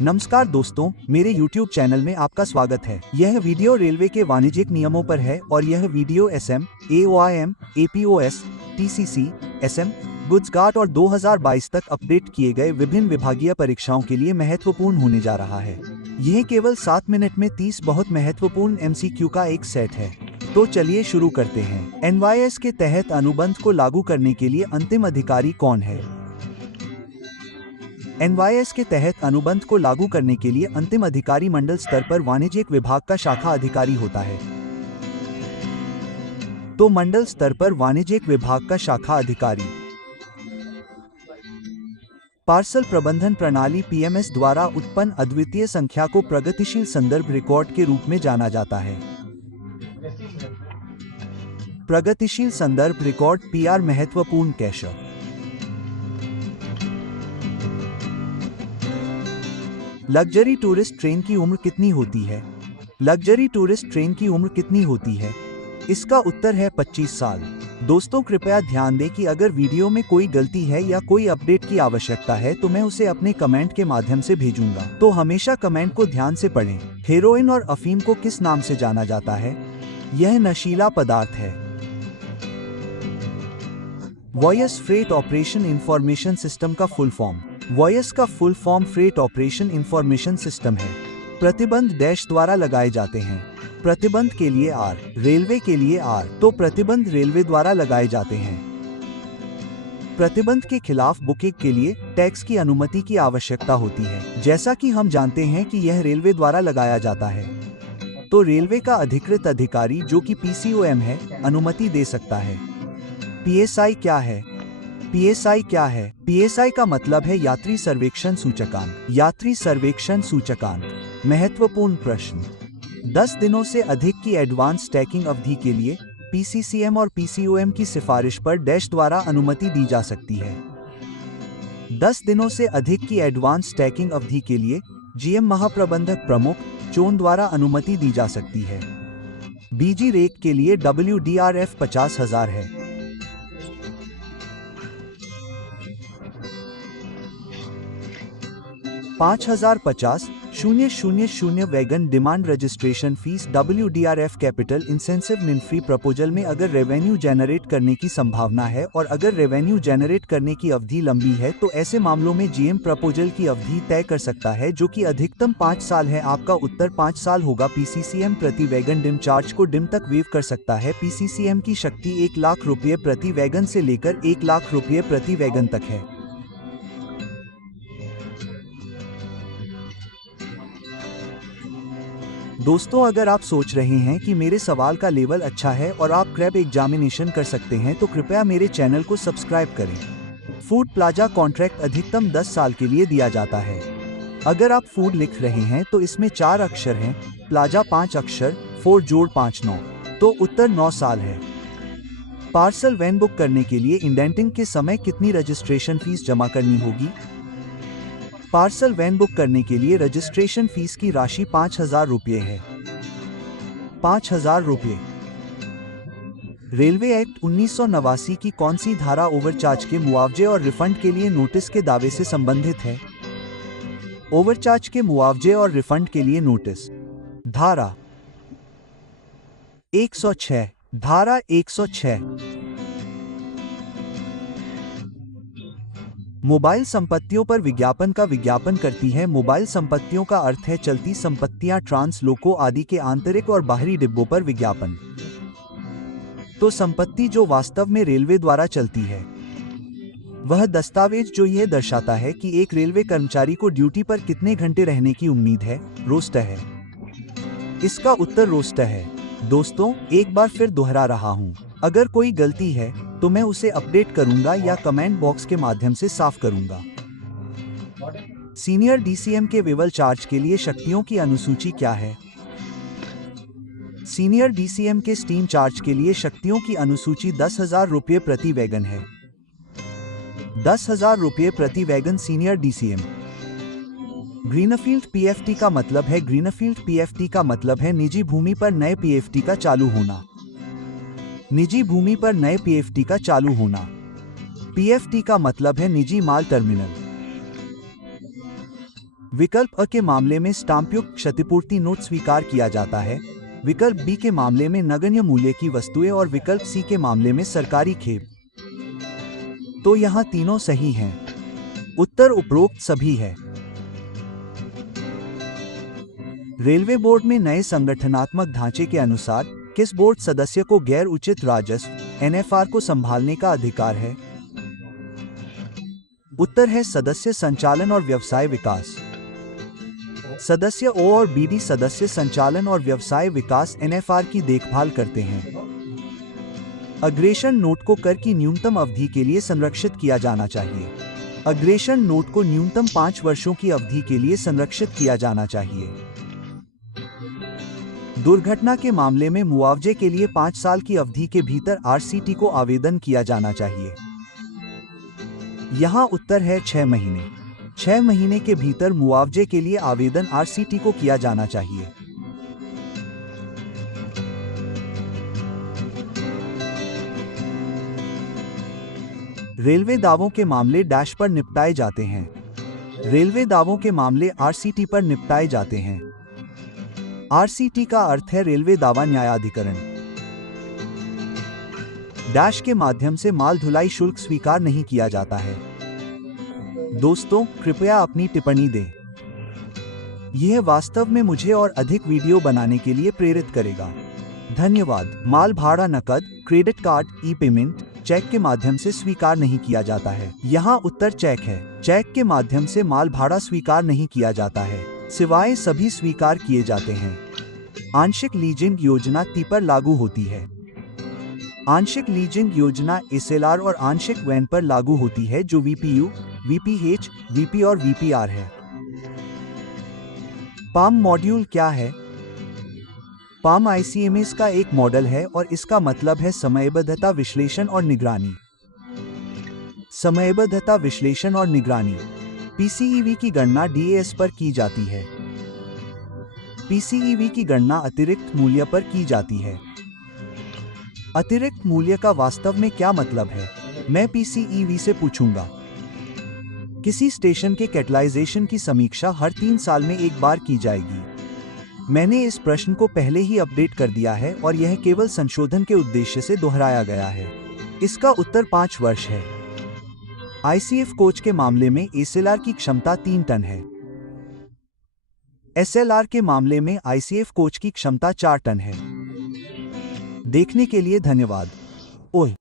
नमस्कार दोस्तों, मेरे YouTube चैनल में आपका स्वागत है। यह वीडियो रेलवे के वाणिज्यिक नियमों पर है और यह video SM, AOIM, APOS, TCC, SM, goods guard और 2022 तक अपडेट किए गए विभिन्न विभागीय परीक्षाओं के लिए महत्वपूर्ण होने जा रहा है। यह केवल 7 मिनट में 30 बहुत महत्वपूर्ण MCQ का एक सेट है। तो चलिए शुरू करते हैं। NYS के तहत अनुबंध को लागू करने के लिए अंतिम अधिकारी कौन है? NYS के तहत अनुबंध को लागू करने के लिए अंतिम अधिकारी मंडल स्तर पर वाणिज्यिक विभाग का शाखा अधिकारी होता है। तो मंडल स्तर पर वाणिज्यिक विभाग का शाखा अधिकारी पार्सल प्रबंधन प्रणाली PMS द्वारा उत्पन्न अद्वितीय संख्या को प्रगतिशील संदर्भ रिकॉर्ड के रूप में जाना जाता है। प्रगतिशील संदर्भ रिकॉर्ड PR महत्वपूर्ण कैश। लग्जरी टूरिस्ट ट्रेन की उम्र कितनी होती है? लग्जरी टूरिस्ट ट्रेन की उम्र कितनी होती है? इसका उत्तर है 25 साल। दोस्तों कृपया ध्यान दें कि अगर वीडियो में कोई गलती है या कोई अपडेट की आवश्यकता है तो मैं उसे अपने कमेंट के माध्यम से भेजूंगा। तो हमेशा कमेंट को ध्यान से पढ़ें। हेरोइन और अफीम को किस नाम से जाना जाता है? यह नशीला पदार्थ है। Voice freight operation information system का फुल फॉर्म। वॉयस का full form freight operation information system है। प्रतिबंध डैश द्वारा लगाए जाते हैं। प्रतिबंध के लिए R, रेलवे के लिए R, तो प्रतिबंध रेलवे द्वारा लगाए जाते हैं। प्रतिबंध के खिलाफ बुकिंग के लिए टैक्स की अनुमति की आवश्यकता होती है, जैसा कि हम जानते हैं कि यह रेलवे द्वारा लगाया जाता है। तो रेलवे का अधिकृत अधिकारी जो कि PCOM है, अनुमति दे सकता है। PSI क्या है? PSI क्या है? PSI का मतलब है यात्री सर्वेक्षण सूचकांक। यात्री सर्वेक्षण सूचकांक महत्वपूर्ण प्रश्न। 10 दिनों से अधिक की एडवांस टैकिंग अवधि के लिए PCCM और PCOM की सिफारिश पर डैश द्वारा अनुमति दी जा सकती है। 10 दिनों से अधिक की एडवांस टैकिंग अवधि के लिए GM महाप्रबंधक प्रमुख चोन द्वारा अनुमति दी जा सकती है। BG रेक के लिए WDRF 50,000 है। 5050,000 wagon demand registration fee WDRF capital incentive निन फ्री प्रपोजल में अगर रेवेन्यू जनरेट करने की संभावना है और अगर रेवेन्यू जनरेट करने की अवधि लंबी है तो ऐसे मामलों में GM प्रपोजल की अवधि तय कर सकता है जो कि अधिकतम 5 साल है। आपका उत्तर 5 साल होगा। PCCM प्रति वैगन डिम चार्ज को डिम तक वेव कर सकता है। PCCM की शक्ति 1 लाख रुपये प्रति वैगन से लेकर 1 लाख रुपये प्रति वैगन तक है। दोस्तों अगर आप सोच रहे हैं कि मेरे सवाल का लेवल अच्छा है और आप क्रैब एग्जामिनेशन कर सकते हैं तो कृपया मेरे चैनल को सब्सक्राइब करें। फूड प्लाजा कॉन्ट्रैक्ट अधिकतम 10 साल के लिए दिया जाता है। अगर आप फूड लिख रहे हैं तो इसमें 4 अक्षर हैं, प्लाजा 5 अक्षर, 4 जोड़ 5 9, तो उत्तर 9 साल है। पार्सल वैन बुक करने के लिए इंडेंटिंग के समय कितनी रजिस्ट्रेशन फीस जमा करनी होगी? पार्सल वैन बुक करने के लिए रजिस्ट्रेशन फीस की राशि 5,000 रुपये है। 5,000 रुपये। रेलवे एक्ट 1989 की कौन सी धारा ओवरचार्ज के मुआवजे और रिफंड के लिए नोटिस के दावे से संबंधित है? ओवरचार्ज के मुआवजे और रिफंड के लिए नोटिस। धारा 106। धारा 106। मोबाइल संपत्तियों पर विज्ञापन का विज्ञापन करती है। मोबाइल संपत्तियों का अर्थ है चलती संपत्तियां, ट्रांस लोको आदि के आंतरिक और बाहरी डिब्बों पर विज्ञापन। तो संपत्ति जो वास्तव में रेलवे द्वारा चलती है वह दस्तावेज जो यह दर्शाता है कि एक रेलवे कर्मचारी को ड्यूटी पर कितने घंटे रहने की उम्मीद है, रोस्टर है। इसका उत्तर रोस्टर है। दोस्तों एक बार फिर दोहरा रहा हूं, अगर कोई गलती है तो मैं उसे अपडेट करूंगा या कमेंट बॉक्स के माध्यम से साफ करूंगा। सीनियर DCM के विवल चार्ज के लिए शक्तियों की अनुसूची क्या है? सीनियर DCM के स्टीम चार्ज के लिए शक्तियों की अनुसूची 10,000 रुपये प्रति वैगन है। 10,000 रुपये प्रति wagon senior DCM। Greenfield PFT का मतलब है ग्रीनफील्ड PFT का मतलब है निजी भूमि पर नए PFT का चालू होना। निजी भूमि पर नए PFT का चालू होना। PFT का मतलब है निजी माल टर्मिनल। विकल्प अ के मामले में स्टाम्पयुक्त क्षतिपूर्ति नोट स्वीकार किया जाता है, विकल्प बी के मामले में नगण्य मूल्य की वस्तुएं और विकल्प सी के मामले में सरकारी खेप। तो यहाँ तीनों सही हैं। उत्तर उपरोक्त सभी है। रेलवे बोर्ड में नए संगठनात्मक ढांचे के अनुसार किस बोर्ड सदस्य को गैर उचित राजस्व एनएफआर को संभालने का अधिकार है? उत्तर है सदस्य संचालन और व्यवसाय विकास। सदस्य ओ और बीडी सदस्य संचालन और व्यवसाय विकास एनएफआर की देखभाल करते हैं। अग्रेषण नोट को कर की न्यूनतम अवधि के लिए संरक्षित किया जाना चाहिए। अग्रेषण नोट को न्यूनतम 5 वर्षों की अवधि के लिए संरक्षित किया जाना चाहिए। दुर्घटना के मामले में मुआवजे के लिए 5 साल की अवधि के भीतर आरसीटी को आवेदन किया जाना चाहिए। यहाँ उत्तर है 6 महीने। 6 महीने के भीतर मुआवजे के लिए आवेदन आरसीटी को किया जाना चाहिए। रेलवे दावों के मामले डैश पर निपटाए जाते हैं। रेलवे दावों के मामले आरसीटी पर निपटाए जाते हैं। आरसीटी का अर्थ है रेलवे दावा न्यायाधिकरण। डैश के माध्यम से माल ढुलाई शुल्क स्वीकार नहीं किया जाता है। दोस्तों, कृपया अपनी टिप्पणी दें। यह वास्तव में मुझे और अधिक वीडियो बनाने के लिए प्रेरित करेगा। धन्यवाद। माल भाड़ा नकद, क्रेडिट कार्ड, ई पेमेंट, चेक के माध्यम से स्वीकार नहीं किया जाता है। यहाँ उत्तर चेक है। चेक के माध्यम से माल भाड़ा स्वीकार नहीं किया जाता है, सिवाय सभी स्वीकार किए जाते हैं। आंशिक लीजिंग योजना टी पर लागू होती है। आंशिक लीजिंग योजना एसएलआर और आंशिक वैन पर लागू होती है, जो वीपीयू, वीपीएच, वीपी और वीपीआर है। पाम मॉड्यूल क्या है? पाम आईसीएमएस का एक मॉडल है और इसका मतलब है समयबद्धता विश्लेषण और निगरानी। समयबद्धता विश्लेषण और निगरानी। पीसीईवी की गणना डीएएस पर की जाती है। पीसीईवी की गणना अतिरिक्त मूल्य पर की जाती है। अतिरिक्त मूल्य का वास्तव में क्या मतलब है? मैं पीसीईवी से पूछूंगा। किसी स्टेशन के कैटलाइजेशन की समीक्षा हर 3 साल में एक बार की जाएगी। मैंने इस प्रश्न को पहले ही अपडेट कर दिया है और यह केवल संशोधन के उद्देश्य से दोहराया गया है। इसका उत्तर 5 वर्ष है। आईसीएफ कोच के मामले में एसएलआर की क्षमता 3 टन है। एसएलआर के मामले में आईसीएफ कोच की क्षमता 4 टन है। देखने के लिए धन्यवाद। ओह